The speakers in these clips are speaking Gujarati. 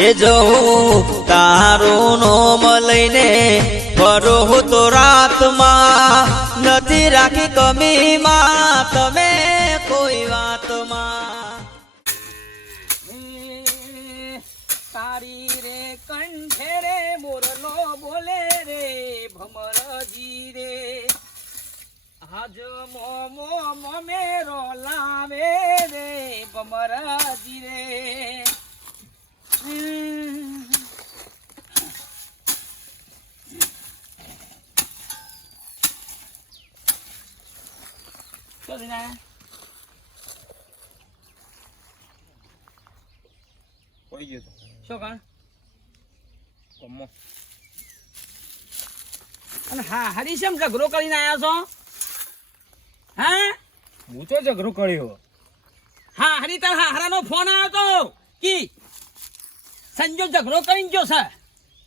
એ જવું તારું નોમ લઈને ફરો તો રાતમાં નથી રાખી કમીમાં તમે કોઈ વાતમાં તારી રે કંઠે રે મોરલો બોલે રે ભમરજી રે આજ મોમો મેરો લાવે રે ભમરજી રે પડી ગયો તો શું કાણ કમો અને હા હરીશમ ઝઘડો કરીને આવ્યા છો હા હું તો ઝઘડો કર્યો હા હરી તાર હારાનો ફોન આવ્યો તો કી સંજો ઝઘડો કરીને ગયો છે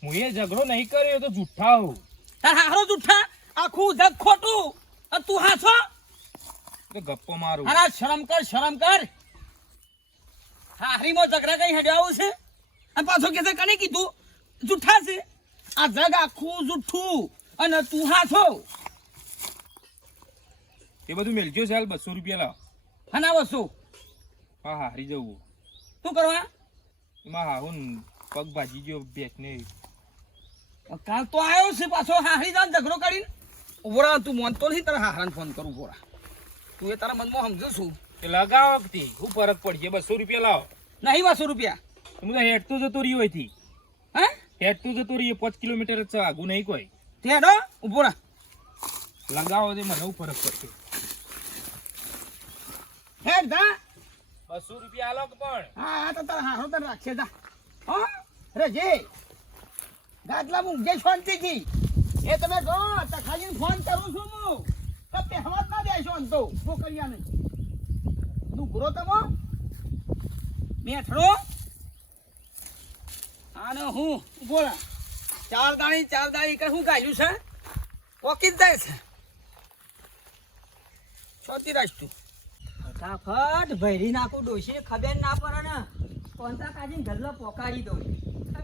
હું એ ઝઘડો નહીં કર્યો તો જુઠ્ઠા હું તાર હારો જુઠ્ઠા આખું જગ ખોટું અને તું હાસો તો ગપ્પો મારું અરે શરમ કર હા હરીમો ઝઘડા કઈ હેડ્યો આવું છે અને પાછો કે છે કને કીધું જુઠ્ઠા છે આ જગ આખું જુઠ્ઠું અને તું હાસો એ બધું મેલજો ચાલ 200 રૂપિયા લાવ હા ના વસ્તુ હા હા હારી જવું શું કરવા એમાં હા હું પગ ભાજી ગયો બેક ને કાલ તો આવ્યો છે પાછો હારી જાન ઝઘડો કરીને ઉભોરા તું મોનતો નહીં તારા હારાને ફોન કરું ઉભોરા તું એ તારા મનમાં સમજુ છું એ લગાવો વખતી શું ફરક પડશે 200 રૂપિયા લાવો નહીં 200 રૂપિયા હું તો હેડતો જતો રહ્યો અહીંથી હે હેડતો જતો રહ્યો 5 કિલોમીટર જ છે આગું નહીં કોઈ તેડો ઉભોરા લગાવો તે મને શું ફરક પડશે હેડ દા 200 રૂપિયા આલો કે પણ હા તો તારા હારો તને રાખશે જા હો રજે ગાટલા મુંગે શાંતિથી એ તમે જો તખાલીને ફોન કરું છું હું તો પહેવા જ ના દેશો તો છોકરિયાને તું ગુરો તમો મેઠડો આને હું બોલા ચાર દાણી કે શું ગાલ્યું છે ઓકી જ જાય છે છોતી રાખ તું ફટાફટ ભૈરી નાખું ડોશી ખબર ના પડે ને કોણતા કાઢીને ગલ્લો પોકાડી દઉં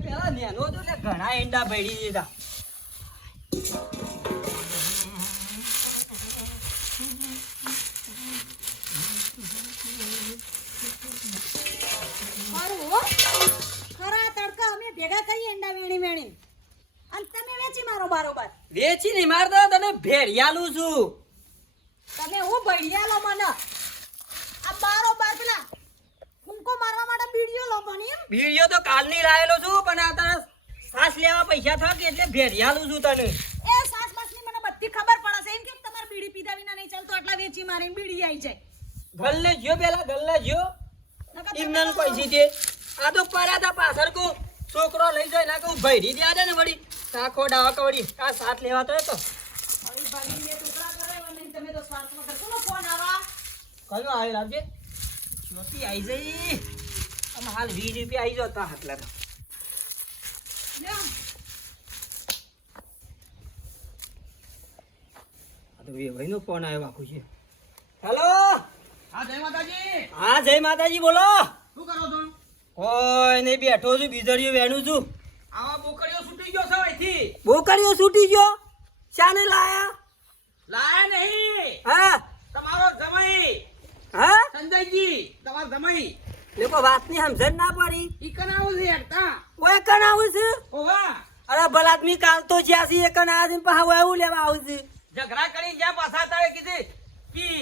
પેલા નેનો તો એટલે ઘણા ઈંડા ભૈરી દીધા ખરા તડકા અમે ભેગા કરીએ ઈંડા વેણી વેણી અને તમે વેચી મારો બારોબાર વેચી નહીં મારતો તને ભેરિયાલું છું તમે હું ભડિયાલો મને આ બારોબાર પેલા ફૂંકો મારવા માટે બીડીઓ લો પણ એમ બીડીઓ તો કાલની લાયેલો છું પણ આ તને સાસ લેવા પૈસા થાક એટલે ભેરિયાલું છું તને એ સાસ માસની મને બધી ખબર પડે છે એમ કેમ તમારે બીડી પીધા વિના નહીં ચાલતો આટલા વેચી મારીને બીડી આવી જાય ગલ્લે જ્યો પેલા ગલ્લે જ્યો ઇમનાન પૈસી દે આ તો પર્યા તા પાછળ કો છોકરો લઈ જાય ના કહું ભૈરી દે આડે ને વળી તાખો ડાવા કવડી આ સાથ લેવા તો અરે ભાઈ મે ટુકડા કરે અને તમે તો સ્વાર્થમાં કરશો ને ફોન આવા કયો આવી લાવજે ચોથી આવી જઈ આમ હાલ 20 રૂપિયા આવી જતા હાટલા તો લ્યો આ તો ભાઈનો ફોન આવ્યો આખું છે હેલો હા જય માતાજી હા જય માતાજી બોલો શું કરો છો કોઈ નહીં બેઠો છું બીજડીઓ વેણું છું આવા બોકડીઓ છૂટી ગયો છે અહીંથી બોકડીઓ છૂટી ગયો શાને લાયા લાયા નહીં હા તમારો જમાઈ હા સંજયજી તમારો જમાઈ લોકો વાતની સમજણ ના પડી ઈ કન આવું છે હેડતા ઓય કણ આવું છે ઓવા અરે ભલા આદમી કાલ તો જ્યાં છે એ કણ આ દિન પાહા એવું લેવા આવું છે ઝઘડા કરી જ્યાં પાછા તારે કીધે કી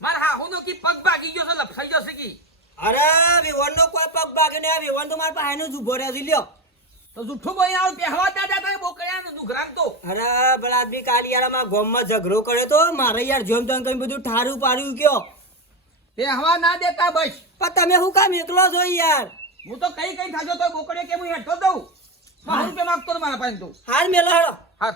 માર હાહુ નો કી પગ ભાગી ગયો છે લપસાઈ ગયો છે કી અરે વિવનનો કોઈ પગ ભાગે ને વિવન તો મારા પાસે જ ઉભો રહ્યો છે લ્યો તો જુઠ્ઠું બોઈ આવ પહેવા ત્યાં જતા બોકડિયા નુગરામ તો અરે ભલા આદમી કાલ યાર અમારા ગામમાં ઝઘડો કર્યો તો મારે યાર જોમ તમ કઈ બધું ઠારું પાડ્યું કયો પહેવા ના દેતા બસ પણ તમે શું કામ એકલો છો યાર હું તો કઈ થાજો તો બોકડીએ કે હું હેઠો દઉં 5 રૂપિયા માંગતો તો મારા પાસે તો હાર મેલો હેડો હા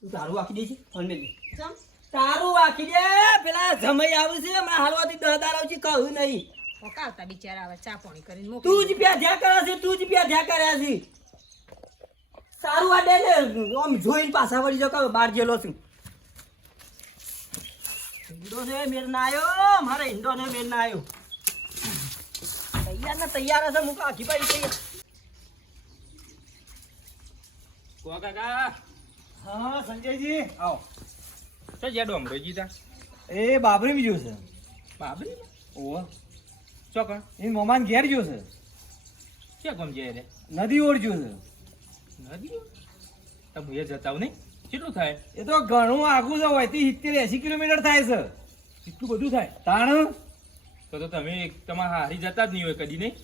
તું તારું આખી દે છે ફોન મેલ ચમ તારું આખી દે પેલા જમાઈ આવું છે હમણાં હાલવાથી 10 દાર આવશે કહું નહીં પકાવતા બિચારા હવે ચા પાણી કરીને તું જ પ્યાધ્યા કરે છે તું જ પ્યાધ્યા કરે છે સારું આ દે ને આમ જોઈને પાછા વળી જાવ કે બહાર ગયેલો છું ઈંડો છે મેર ના આવ્યો મારે ઈંડો ને મેર ના આવ્યો તૈયાર ને તૈયાર હશે મુકા આખી પાડી તૈયાર કો કાકા હા સંજયજી આવો. તો જ્યાં ડોમરોજી તા એ બાબરી ગયો છે. બાબરી ઓહો. ચોકણ એ મમાન ઘેર ગયો છે. ક્યાં કોમ જાય રે નદી ઓર ગયો છે. નદી તો ભૂએ જતા નહીં કેટલું થાય એ તો ઘણું આગું છે, હોયથી 70-80 કિલોમીટર થાય છે. એટલું બધું થાય તાણ તો તમે તમારા હારી જતા જ નહીં હોય કદી નહીં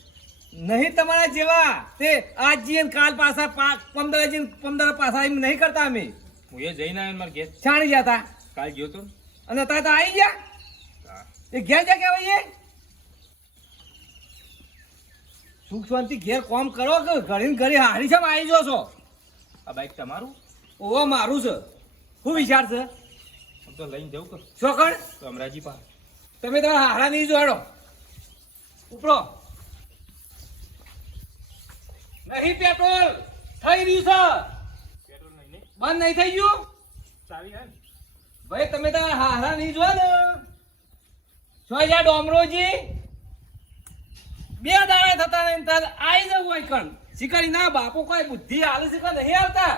નહીં તમારા જેવા તે આજ જઈએ ને કાલ પાછા 15 જઈને 15 પાછા એમ નહીં કરતા અમે. હું એ જઈને આવ્યો મારા ઘેર છાણી ગયા તા કાલ ગયો તો અને અત્યારે તો આવી ગયા. એ ઘેર જા કહેવાય. એ સુખ શાંતિ ઘેર કામ કરો કે ઘડી ને ઘડી હારી છે આવી જો છો. આ બાઈક તમારું ઓહો મારું છે. શું વિચાર છે? હું તો લઈને જવું કે ચોકણ તો અમરાજી પા તમે તમારા હારા નહીં જોડો. ઉપડો. નહીં પેટ્રોલ થઈ રહ્યું છે. પેટ્રોલ નહીં ને બંધ નહીં થઈ ગયું. ચાવી હે ને ભાઈ તમે તમારા હારા નહીં જો ને. જો યા ડોમરોજી 2 દાડા થતા નહીં તાર આઈ જવું હોય કણ શિકારી ના બાપો કોઈ બુદ્ધિ હાલે છે કે નહીં આવતા.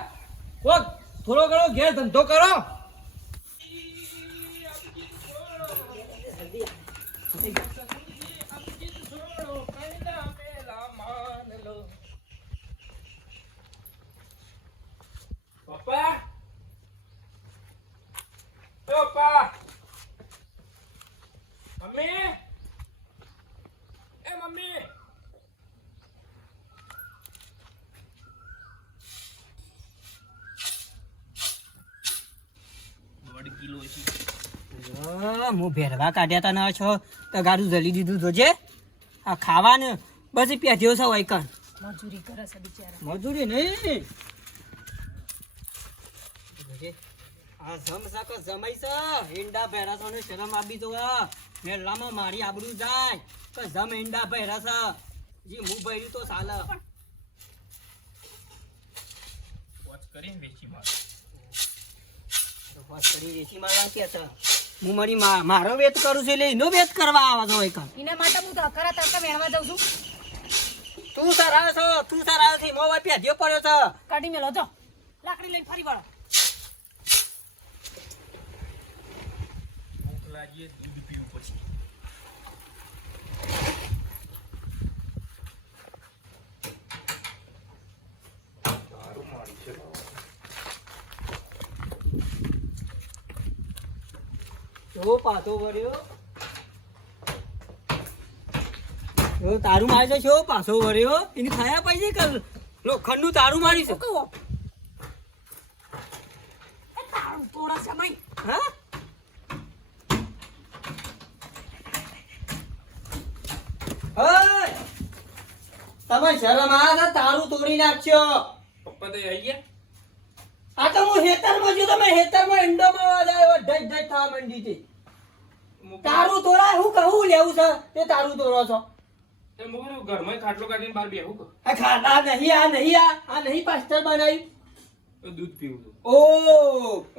કોક થોડો ઘણો ઘેર ધંધો કરો. પપ્પા પપ્પા મમ્મી એ મમ્મી હું ભેરવા કાઢ્યા તા ના છો તો ગાડું જલી દીધું જોજે. આ ખાવાનું બસ પેઢીઓ છે હોય કણ મજૂરી કરે છે બિચારા. મજૂરી નહીં જોજે. આ જમ સાકો જમાઈ છે ઈંડા ભેરા છે શરમ આપી તો મેલામાં મારી આબરૂ જાય તો જમ ઈંડા ભેરા છે જી હું ભર્યું તો ચાલે. વોચ કરીને વેચી માર તો બસ કરી રેસી મારવા કે છે હું મારો વેત કરું છું એટલે એનો વેત કરવા આવે છે હોય કણ. એના માટે હું તો અખરા તડકા વેણવા જાઉં છું. તું સરાવ છો તું સરાવ થી મોવા પેઢીઓ પડ્યો છે. કાઢી મેલો જો લાકડી લઈને ફરી વળો. ભૂખ લાગીએ દૂધ પીવું પછી જો પાછો વળ્યો જો તારું મારી છે શું પાછો વળ્યો એની ખાયા પાઈ છે લોખંડનું તારું મારી છે. કહો એ તારું થોડા સમય હા તમે શરમ આવે તારું તોડી નાખશો. પપ્પા તો આવી ગયા આ તો હું હેતરમાં જો તમે હેતરમાં ઈંડોમાં અવાજ આવ્યો ઢઈ ઢઈ થવા માંડી હતી. તારું તોડા હું કહું લેવું છે તે તારું તોડો છો. એ મોર ઘરમાં ખાટલો કાઢીને બહાર બેહું કે આ ખાતા નહીં આ નહીં પાસ્ટર બનાવ્યું. તો દૂધ પીવું છું ઓ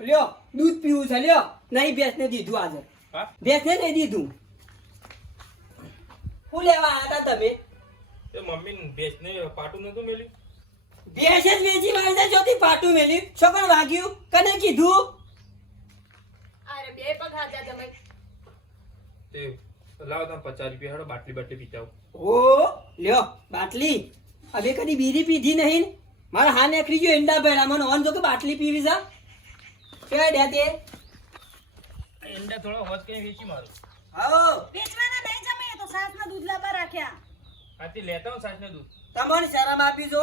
લ્યો દૂધ પીવું છે લ્યો નહીં ભેંસને દીધું આજે હા ભેંસને નહીં દીધું. શું લેવા આવ્યા હતા તમે? એ મમ્મી ભેંસને પાટું નતું મેલ્યું ભેંસ જ વેચી મારી છે જોતી પાટું મેલી છોકર વાગ્યું કને કીધું? અરે બે પગ હાથા તમે. તે લાવો તમે 50 રૂપિયા હાડો બાટલી પીતા આવું. ઓ લ્યો બાટલી હવે કદી બીડી પીધી નહીં ને? મારા હા નીકળી ગયો ઈંડા ભેળા મને ઓન જો કે બાટલી પીવી છે કેવાય ડે તે એંડા થોડો હોત કઈ વેચી મારું આવો વેચવાના નહીં જમે તો સાસમાં દૂધ લાવવા રાખ્યા. આથી લેતા હું સાસને દૂધ તમને શરમ આપી જો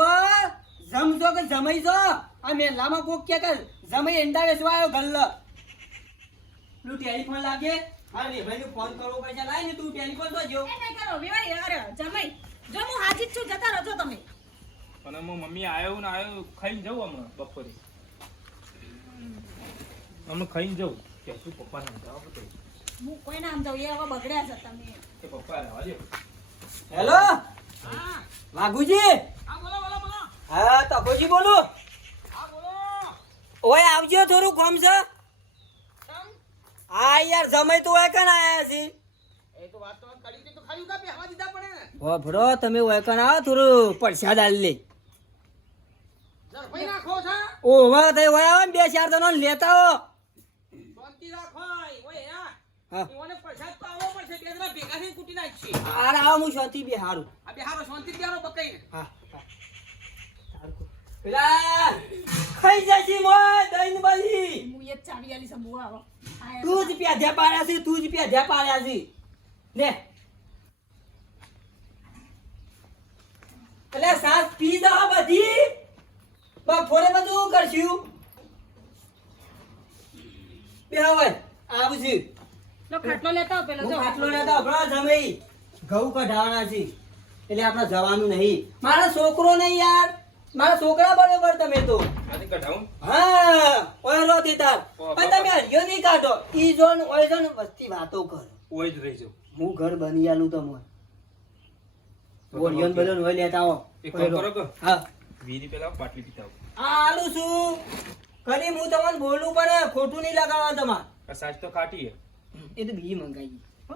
જમજો કે જમાઈ જો આ મેલામાં કોક કે જમાઈ ઈંડા વેચવા આવ્યો ગલ્લ તું ટેલિફોન લાગે મારે વેભાઈને ફોન કરવો પૈસા લાય ને તું ટેલિફોન તો જો એ નહીં કરો વેવાઈ અરે જમાઈ જો હું હાજી જ છું જતા રહો છો તમે. પણ હું મમ્મી આવ્યો ને આવ્યો ખાઈને જવું હમણાં બપોરે હમણાં ખાઈને જવું કે શું પપ્પાને જવા બધો હું કોઈ નામ જાઉં એ હવે બગડ્યા છે તમે. કે પપ્પા રહેવા દો હેલો વાઘુજી હા બોલો બોલો બોલો. હા તકોજી બોલું હા બોલો. ઓય આવજો થોડું કામ છે. કેમ? હા યાર જમાઈ તો ઓય કણ આયા છે. એ તો વાત તો કરી હતી તો ખાલી કા બેહવા દીધા પડે ને. ભરો તમે ઓય કણ આવો થોડું પરસાદ આલી લે ઝડપાઈ નાખો છો. ઓવા થઈ હોય આવે ને 2-4 જણો ને લેતા આવો. શાંતિ રાખો ઓય યા હા. ઈવોને પૈસા તો આવો પડશે બે જણા ભેગા થઈને કૂટી નાખશે હાર આવો હું શાંતિ બે હારું. આ બે હારો શાંતિ બેહારો બકાઈને હા પેલા ખાઈ જશી મોય દઈને બલી. હું એ જ ચાવી આલી છે બુઆ આવો આ તું જ પ્યાધ્યા પાડ્યા છે, તું જ પ્યાધ્યા પાડ્યા છે. લે એટલે સાસ પી દો બધી બપોરે બધું કરશું. બે હવે આવું છું. લો ખાટલો લેતા આવો પેલો હું જો ખાટલો લેતા હમણાં જમાઈ ઘઉં કઢાવાના છે એટલે આપણે જવાનું નહીં. મારો છોકરો નહીં યાર, મારા છોકરા બરોબર તમે તો. આથી કઢાવું હા ઓય રો દીતાર પણ તમે હરિયો નહીં કાઢો. ઈ જોન ઓય જોન વસ્તી વાતો કરો. ઓય જ રહી જાઉં. હું ઘર બની આલું તમને. ઓરિયન બલોન હોય લેતા આવો. એક કામ કરો કે હા વીરી પેલા બાટલી પીતા આવો. આ આલું છું ખાલી હું તમને બોલું પણ ખોટું નહીં લગાવવા તમારે. આ સાચ તો કાઢી હે. એ તો બીજી મંગાવી. હો?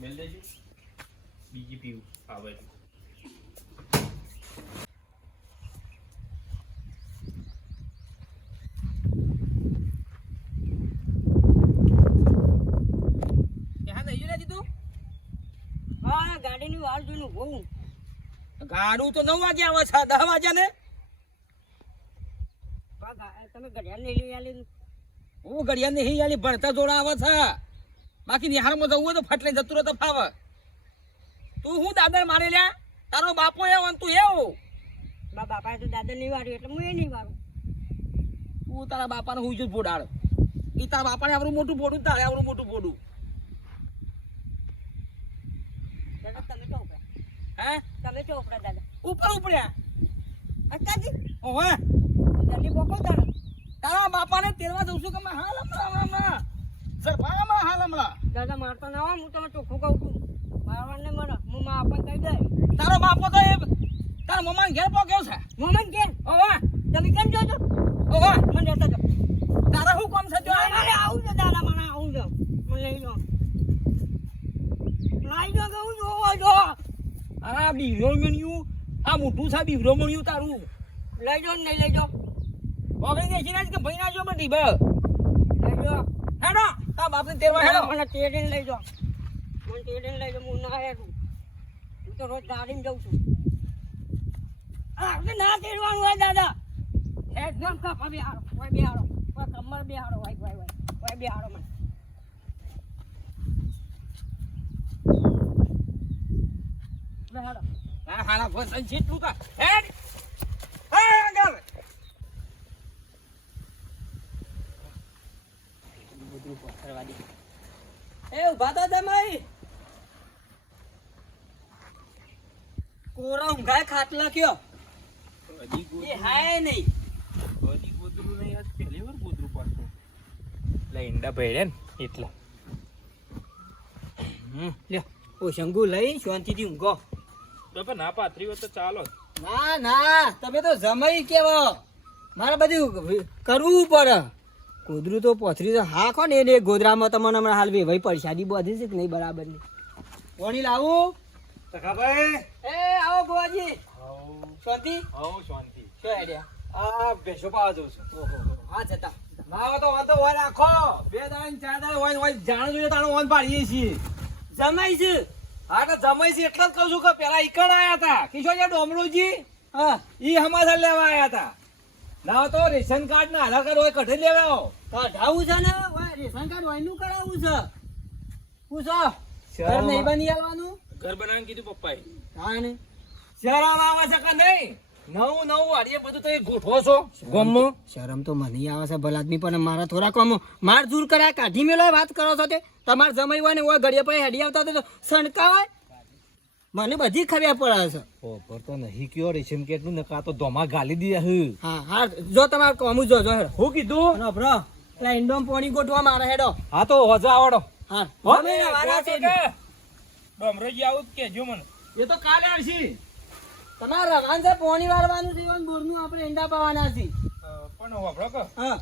મેલ દેજો બીજી પીવું આવે છે. ત્યાં નહીં ને દીધું હા ગાડીની વાળ જોઈને ઉભો હું. ગાડું તો 9 વાગે આવે છે 10 વાગ્યા ને તમે ઘડિયાળ નહીં લઈ આલી. હું ઘડિયાળ નહીં આલી ભણતા જોડા આવે છે બાકી નિહારમાં જવું હોય તો ફટ લઈને જતું રહે તો ફાવે તું હું દાદર મારે લ્યા તારો બાપો એવો ને તું એવો મારા બાપાએ તો દાદા નહીં વાળ્યું એટલે હું એ નહીં વાળું. તું તારા બાપાને હું જ બોડાડ ઈ તારા બાપાને આવડું મોટું બોડું તારે આવડું મોટું બોડું દાદા તમે તો ઉપરા, હે તમે તો ઉપરા દાદા. ઉપર ઉપડ્યા અત્યારથી ઓહે જલ્દી બોકો તારો. તારા બાપાને તેરવા જઉં છું કે મેં હાલ હમણાં સરફામાં હાલ હમણાં દાદા મારતા ના હોય, હું તમે ચોખ્ખું કહું છું. મારવા નહીં મને, હું માં આપણ કહી દે. તારો બાપો તો એ તારા મમ્માને ઘેર પોક્યો છે મોમન કે ઓહે તમે કેમ જોજો? ઓહે મને લેતા જાઓ. તારા શું કામ છે જો અરે આવું છે દાદા, મને આવું છે. મને લઈ જાઓ. લઈ જાઓ કે હું જોવો જો. આ બીવરો મળ્યું આ મોટું છે બીવરો મળ્યું તારું લઈ જાઓ ને નહીં લઈ જાઓ. ઓગળી દેખી ના કે ભાઈ ના જો બધી બ લઈ જાઓ. હેડો તારા બાપને તેરવા હેડો મને તેડીને લઈ જાઓ. મને તેડીને લઈ જાઓ, હું ના હેડું. હું તો રોજ ગાડીમાં જાઉં છું. આપણે ના તેડવાનું હોય દાદા. એકદમ કપા બેહાડો, ઓય બેહાડો, ઓય કમર બેહાડો, ઓય બેહાડો મને. બેહાડો. આ હાલા ફસન જેટલું કા હેડ આગળ એ ઉભા તો જમાઈ. કોરા ઊંઘાય ખાટલા કયો એ હાય નહીં. બધી ગોદરું નહીં આજ પહેલી વાર ગોદરું પાડતો એટલે ઈંડા ભર્યા ને એટલે લ્યો ઓ શંગુ લઈ શાંતિથી ઊંઘો. બાપા ના પાથરી હોય તો ચાલો ના ના તમે તો જમાઈ કેવો, મારે બધું કરવું પડે. ગોદરું તો પોથરી તો હાખો ને એને ગોદરામાં તમને હમણાં હાલ ભાઈ પરસાદી બધી છે કે નહીં બરાબર ની. કોણી લાવું ભાઈ એ આવો ગોવાજી. શાંતિ આવો શાંતિ શું આઈડિયા? આ ભેંસો પાવા જઉં છું ઓહો હા જતા ના તો વાંધો હોય રાખો 2 દાડા ને 4 દાડા હોય જાણ જોઈએ તાણું ઓન પાડીએ છીએ જમાઈ છે. હા તો જમાઈ છે એટલે જ કહું છું કે પેલા ઈકણ આયા હતા કિશોરજી ડોમરુજી હા ઈ સમાચાર લેવા આયા હતા ના તો રેશન કાર્ડ ના આધાર કાર્ડ હોય કઢી લેવા આવો કઢાવું છે ને ઓય રેશન કાર્ડ વાયનું કરાવવું છે. પૂછો ઘર નહીં બની આલવાનું. ઘર બનાવીને કીધું પપ્પાએ હા ને શહેરમાં આવે છે કે નહીં નવું હાડીએ બધું તો એ ગોઠવો છો ગમમાં શરમ તો મને આવે છે ભલા આદમી, પણ મારા થોડા કામ માર દૂર કરાય કાઢી મેલો વાત કરો છો તે તમારે જમાઈ હોય ને ઓય ઘડીએ પછી હેડી આવતા તો સણકાવાય. મને બધી ખબર પડે છે. ઓપર તો નહીં કયો રેશમ કેટલું નકા તો ધોમા ગાલી દીધા હે હા હા જો તમારે કોમું જો જો હેડો. હું કીધું અને બ્રો પેલા ઇન્ડોમ પોણી ગોઠવા મારે હેડો. હા તો હોજા આવડો હા હો જમીને વારા છે. ડોમરોજી આવું કેજો મને એ તો કાલે આવશે તમારે રવાન છે પોણી વાળવાનું છે એવા બોરનું આપણે ઈંડા પાવાના છે. પણ હોભળો કે હા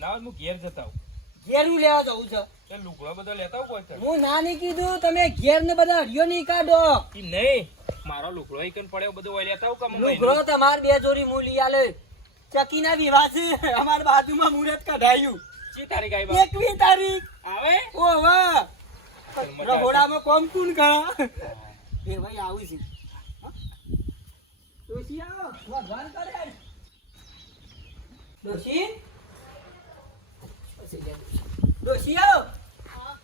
ના હું ઘેર જતા હું ઘેરું લેવા જવું છે. તે લુગડો બધો લેતા હું કોઈ હું ના નહીં કીધું તમે ઘેર ને બધા હરિયો નહીં કાઢો. નહીં મારો લુગડો એકન પડ્યો બધો હોય લેતા હું કમ લુગડો તમારે 2 જોડી મૂલી આલે ચકીના વિવાહ છે અમાર બાજુમાં મુહૂર્ત કઢાયું ચી તારીખ આવી બાપુ? 21 તારીખ આવે ઓ વાહ રહોડામાં કોમ કુન કરા એ ભાઈ આવું છે ડોશી આવો ભગવાન કરે ડોશી ડોશી આવો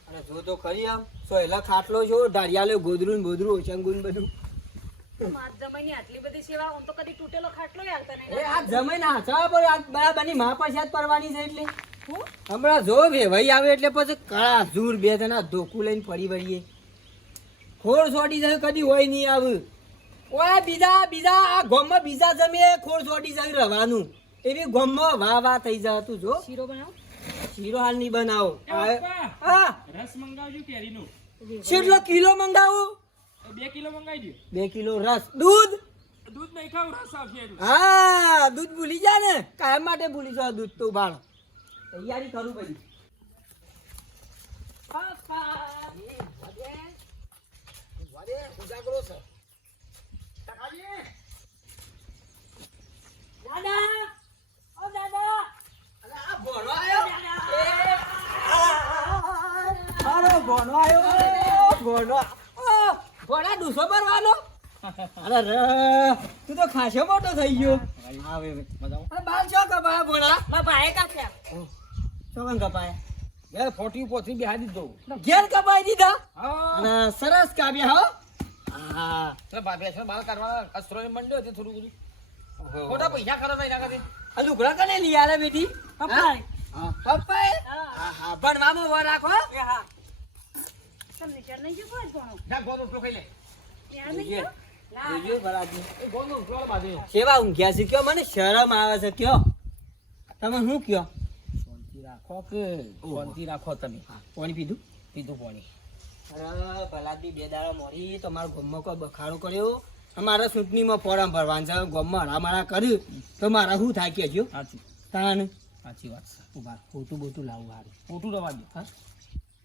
અરે જો તો ખરી આમ સોયલા ખાટલો છો ઢાળિયાલે ગોદરું ને બોદરું ઓચંગુન બધું માર જમાઈની આટલી બધી સેવા હું તો કદી તૂટેલો ખાટલો આવતા નહીં. એ આ જમે ના હસવા પર આ બરાબરની માં પછાત પરવાની છે એટલે હું હમણાં જો ભાઈ આવે એટલે પછી કળા ઝૂર બે જણા ધોકું લઈને પડી વળીએ ખોળ છોડી જાય કદી હોય નહીં આવું ઓય બીજા આ ગોમમાં બીજા જમે ખોળ છોડી જાય રવાનું એવી ગોમમાં વાહ થઈ જાય તું જો શીરો બનાવો. શીરો હાલ નહીં બનાવો એ પપ્પા, હા રસ મંગાવજો કેરીનો કેટલો કિલો મંગાવું 2 કિલો મંગાવી 2 કિલો રસ દૂધ દો દૂધ નહીં ખાવ રસ આવશે એનું. હા દૂધ ભૂલી જા ને કાયમ માટે ભૂલી જાવ દૂધ તો બાળ તૈયારી કરું બધી તું તો ખાસો મોટો થઈ ગયો અરે બાલ છો કપાયા ભોળા મારા ભાઈએ કાપ્યા. ચોકન કપાયા યાર 40 પોથી બેહાડી દો. ઘેર કપાઈ દીધા હા અને સરસ કાપ્યા હો હા તો બાબે છે બાલ કાઢવા અસ્ત્રો ને મંડ્યો છે થોડું બધું ખોટા પૈસા ખર્ચ થાય ના કરે. આ લુગડા કને લઈ આલે બેટી પપ્પાએ. પપ્પાએ હા હા ભણવામાં વાર રાખો એ હા. તમને ચાર નહીં જો કોઈ ભણો. જા ગોનો ઉપલો ખાઈ લે. યાર નહીં જો. ના, જોજો ભલાજી એ ગોનો ઉપલો બાજુ સેવા ઊંઘ્યા છે કયો મને શરમ આવે છે કયો તમે શું કયો શાંતિ રાખો કે શાંતિ રાખો તમે. પાણી પીધું પીધું પાણી. અરે ભલાજી બે દાડા મોરી તો મારા ગામમાં કોઈ બખાડો કર્યો અમારા ચૂંટણીમાં ફોરમ ભરવાનું છે ગામમાં હરામારા કર્યું તો મારા શું થાય કે જો સાચી તાણ સાચી વાત છે. ઉભા ખોટું બોટું લાવું હારું ખોટું રવા દો. હા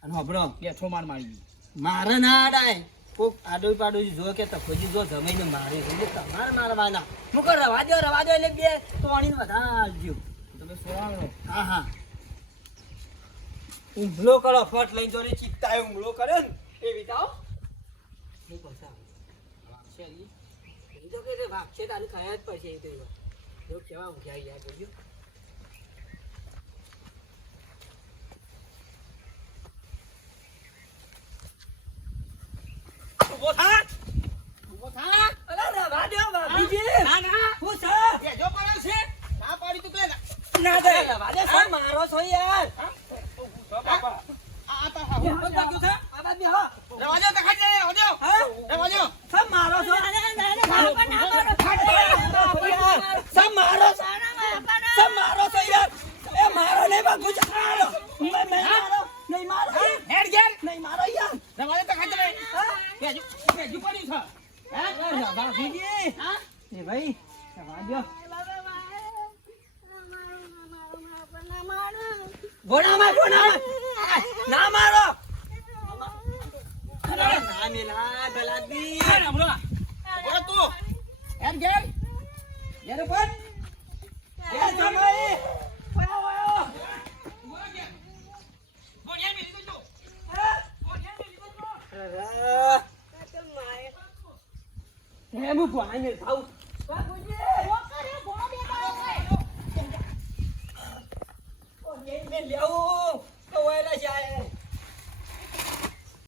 અને હબળો બેઠો માર મારી ગયું. મારે ના અડાય કોક આડોઈ પાડોઈ જો કે તખોજી જો જમીને મારે છે એટલે તમારે મારવાના હું કહું રવા દો એટલે બે તોડીને વધારજો તમે સોળાનો હા હા ઊંઘલો કરો ફટ લઈને જોને ચિત્તા ઊંઘલો કરે ને એ વિતાઓ હું પૈસા વાગશે એ તો કે વાગશે તારે ખાયા જ પડશે એ તો જો કેવા ઊંઘ્યા યાર જોજો ઉભો થા અરે રવા દો બાપુજી ના હું છે જો પડ્યો છે ના પાડી તું કે ના દે રવા દે સર મારો છો યાર આ તા હા હું લાગ્યું છે આ બાદ હા રવા દો તો ખાઈ જાય રવા દો હા રવા દો સર મારો છો સર મારો છો યાર એ મારો નહીં બાપુ છે મારો મેં મારો નહીં મારો હેડ ગેર નહીં મારો યાર રવા દો તો ખાઈ જાય બેજુ પડ્યું છે હા બાપુજી હા એ ભાઈ રવા દો ભોણામાં ના મારો ના મિલા ગલાદી બોલો તું હેડ ગેર ગેર ઉપર એ જમાઈ હે હું પાણી મેં ખાઉં બાપુજી, રોક કરે, ભણો બે કરો. લેવું